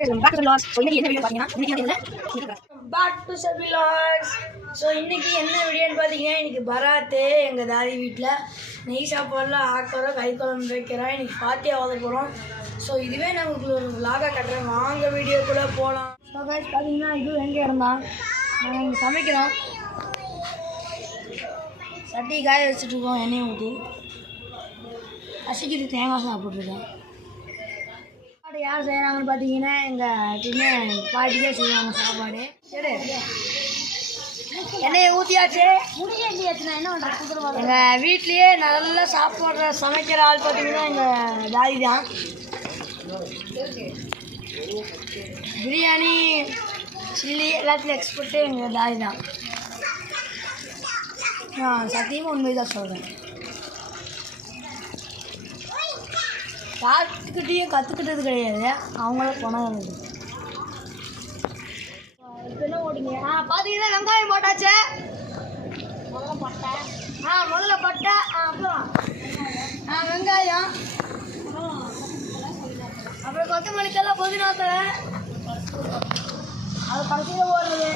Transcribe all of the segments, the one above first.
Back to Sabi Vlogs. So இன்னைக்கு என்ன வீடியோன்னு பார்த்தீங்கன்னா இன்னைக்கு பராத்து எங்கள் தாதி வீட்டில் நெய் சாப்பாடுலாம் ஆக்கிறோம், கறி குழம்பு வைக்கிறோம், இன்னைக்கு பார்ட்டி ஆக போகிறோம். ஸோ இதுவே நான் உங்களுக்கு ஒரு விலாகாக கட்டுறேன், வாங்க வீடியோக்குள்ளே போகலாம். ஸோ கைஸ் பார்த்தீங்கன்னா இது எங்கே இருந்தால் நாங்கள் இங்கே சமைக்கிறோம். சட்டி காய வச்சுட்ருக்கோம், எண்ணெயை ஊற்றி அசிக்கிட்டு தேங்காய் சாப்பிட்ருக்கோம். சாப்பாடு யார் செய்கிறாங்கன்னு பார்த்தீங்கன்னா எப்பயுமே பாட்டிக்கே செய்வாங்க சாப்பாடு. சரி எண்ணெயை ஊற்றியாச்சு. என்ன பண்ணுறேன், எங்கள் வீட்லேயே நல்லா சாப்பிட்ற சமைக்கிற ஆள் பார்த்தீங்கன்னா எங்கள் தாதி தான். பிரியாணி சில்லி எல்லாத்துலையும் எக்ஸ்பர்ட்டு எங்கள் தாதி தான். சத்தியமாக உண்மை தான் சொல்கிறேன். யாருக்கிட்டையும் கற்றுக்கிட்டது கிடையாது, அவங்கள பணம் இப்போ என்ன ஓடிங்க. பார்த்தீங்கன்னா வெங்காயம் போட்டாச்சு. முதல்ல பட்டை, அப்புறம் வெங்காயம், அப்புறம் கொத்தமல்லி தலை, புதினா தலை, அது கடைசியில் ஓடுறது.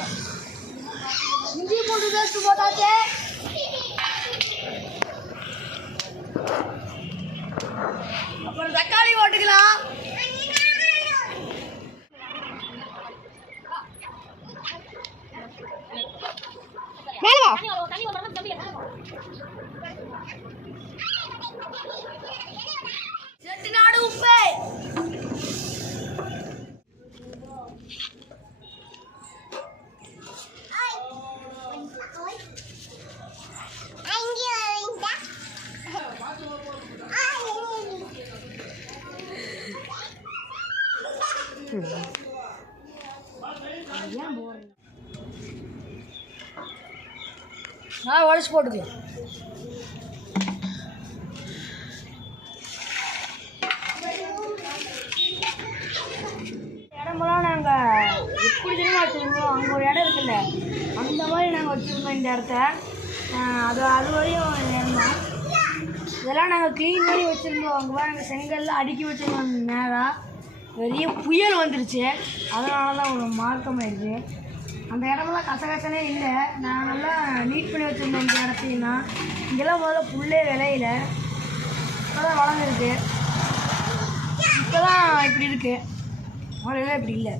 இஞ்சி பூண்டு பேஸ்ட் போட்டாச்சு. அப்புறம் தக்காளி போட்டுக்கலாம். செட்டிநாடு உப்பு, உடச்சி போட்டுக்கலாம். இடமெல்லாம் நாங்கள் எப்படி தெரியுமா வச்சுருந்தோம், அங்கே ஒரு இடம் இருக்குல்ல, அந்த மாதிரி நாங்கள் வச்சுருந்தோம் இந்த இடத்த. அது வரையும் இருந்தோம். இதெல்லாம் நாங்கள் க்ளீன் பண்ணி வச்சுருந்தோம். அங்கே போய் நாங்கள் செங்கல்லாம் அடுக்கி வச்சுருந்தோம். நேராக பெரிய புயல் வந்துருச்சு, அதனால தான் ஒரு மார்க்கமாயிடுச்சு. அந்த இடமெல்லாம் கசகசனே இல்லை, நாங்கள்லாம் நீட் பண்ணி வச்சுருந்தோம் இந்த இடத்தையும். இங்கெல்லாம் முதல்ல புல்லே விளையில, இப்போ தான் வளர்ந்துருக்கு. இப்போ தான் இப்படி இருக்குது, முதல்ல இப்படி இல்லை.